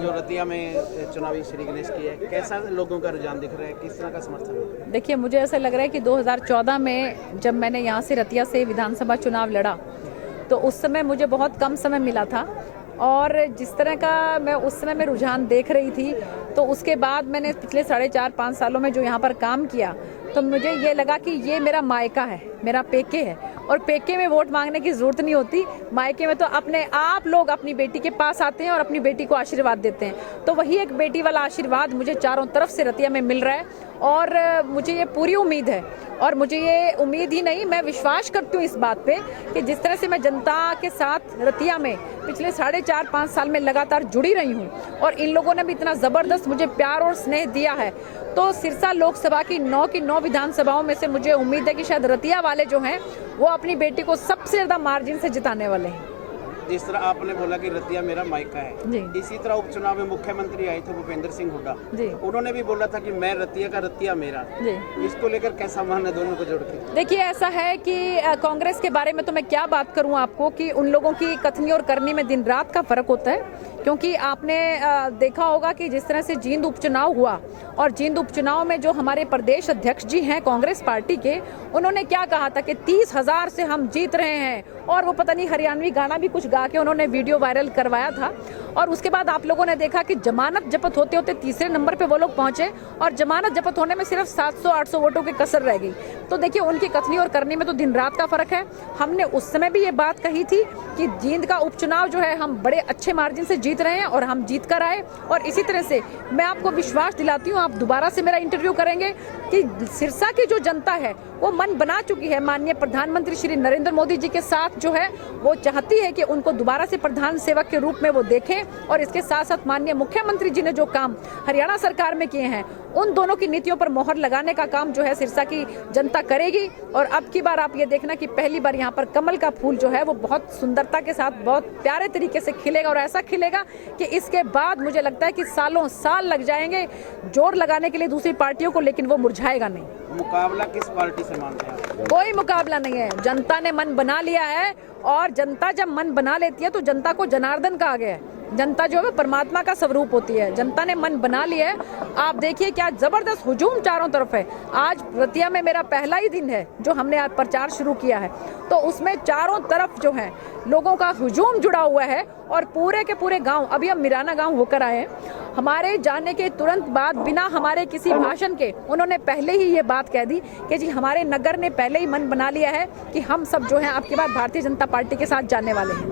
जो रतिया में चुनावी श्री गणेश की है, कैसा लोगों का रुझान दिख रहा है, किस तरह का समर्थन है? देखिए, मुझे ऐसा लग रहा है कि 2014 में जब मैंने यहाँ से रतिया से विधानसभा चुनाव लड़ा तो उस समय मुझे बहुत कम समय मिला था और जिस तरह का मैं उस समय में रुझान देख रही थी तो उसके बाद मैंने पिछले 4.5-5 सालों में जो यहाँ पर काम किया तो मुझे ये लगा कि ये मेरा मायका है, मेरा पेके है और पेके में वोट मांगने की जरूरत नहीं होती। मायके में तो अपने आप लोग अपनी बेटी के पास आते हैं और अपनी बेटी को आशीर्वाद देते हैं। तो वही एक बेटी वाला आशीर्वाद मुझे चारों तरफ से रतिया में मिल रहा है और मुझे ये पूरी उम्मीद है और मुझे ये उम्मीद ही नहीं, मैं विश्वास करती हूँ इस बात पे कि जिस तरह से मैं जनता के साथ रतिया में पिछले 4.5-5 साल में लगातार जुड़ी रही हूँ और इन लोगों ने भी इतना जबरदस्त मुझे प्यार और स्नेह दिया है तो सिरसा लोकसभा की 9 की 9 विधानसभाओं में से मुझे उम्मीद है कि शायद रतिया वाले जो हैं वो अपनी बेटी को सबसे ज्यादा मार्जिन से जिताने वाले हैं। जिस तरह आपने बोला कि रतिया मेरा मायका है, जी। इसी तरह उपचुनाव में मुख्यमंत्री आए थे भूपेंद्र सिंह हुड्डा, जी। उन्होंने भी बोला था कि मैं रतिया का रतिया मेरा। जी। इसको लेकर कैसा मान है दोनों को जोड़ के? देखिए, ऐसा है कि कांग्रेस के बारे में तो मैं क्या बात करूं आपको कि उन लोगों की कथनी और करनी में दिन रात का फर्क होता है क्योंकि आपने देखा होगा कि जिस तरह से जींद उपचुनाव हुआ और जींद उपचुनाव में जो हमारे प्रदेश अध्यक्ष जी हैं कांग्रेस पार्टी के, उन्होंने क्या कहा था कि 30,000 से हम जीत रहे हैं और वो पता नहीं हरियाणवी गाना भी कुछ गा के उन्होंने वीडियो वायरल करवाया था। और उसके बाद आप लोगों ने देखा कि जमानत जब्त होते होते तीसरे नंबर पे वो लोग पहुंचे और जमानत जब्त होने में सिर्फ 700-800 वोटों की कसर रह गई। तो देखिए, उनकी कथनी और करनी में तो दिन रात का फर्क है। हमने उस समय भी ये बात कही थी कि जींद का उपचुनाव जो है हम बड़े अच्छे मार्जिन से जीत रहे हैं और हम जीत कर आए और इसी तरह से मैं आपको विश्वास दिलाती हूँ, आप दोबारा से मेरा इंटरव्यू करेंगे कि सिरसा की जो जनता है वो मन बना चुकी है माननीय प्रधानमंत्री श्री नरेंद्र मोदी जी के साथ जो है वो चाहती है कि उनको दोबारा से प्रधान सेवक के रूप में वो देखें और इसके साथ साथ माननीय मुख्यमंत्री जी ने जो काम हरियाणा सरकार में किए हैं उन दोनों की नीतियों पर मोहर लगाने का काम जो है सिरसा की जनता करेगी। और अब की बार आप ये देखना कि पहली बार यहाँ पर कमल का फूल जो है वो बहुत सुंदरता के साथ बहुत प्यारे तरीके से खिलेगा और ऐसा खिलेगा कि इसके बाद मुझे लगता है कि सालों साल लग जाएंगे जोर लगाने के लिए दूसरी पार्टियों को, लेकिन वो मुरझाएगा नहीं। मुकाबला किस पार्टी से मानते हैं? कोई मुकाबला नहीं है, जनता ने मन बना लिया है और जनता जब मन बना लेती है तो जनता को जनार्दन कहा गया है। जनता जो है परमात्मा का स्वरूप होती है। जनता ने मन बना लिया है। आप देखिए क्या जबरदस्त हुजूम चारों तरफ है। आज रतिया में मेरा पहला ही दिन है जो हमने आज प्रचार शुरू किया है तो उसमें चारों तरफ जो है लोगों का हुजूम जुड़ा हुआ है और पूरे के पूरे गांव, अभी हम मिराना गांव होकर आए हैं, हमारे जाने के तुरंत बाद बिना हमारे किसी भाषण के उन्होंने पहले ही ये बात कह दी कि जी हमारे नगर ने पहले ही मन बना लिया है कि हम सब जो है आपके बाद भारतीय जनता पार्टी के साथ जाने वाले हैं।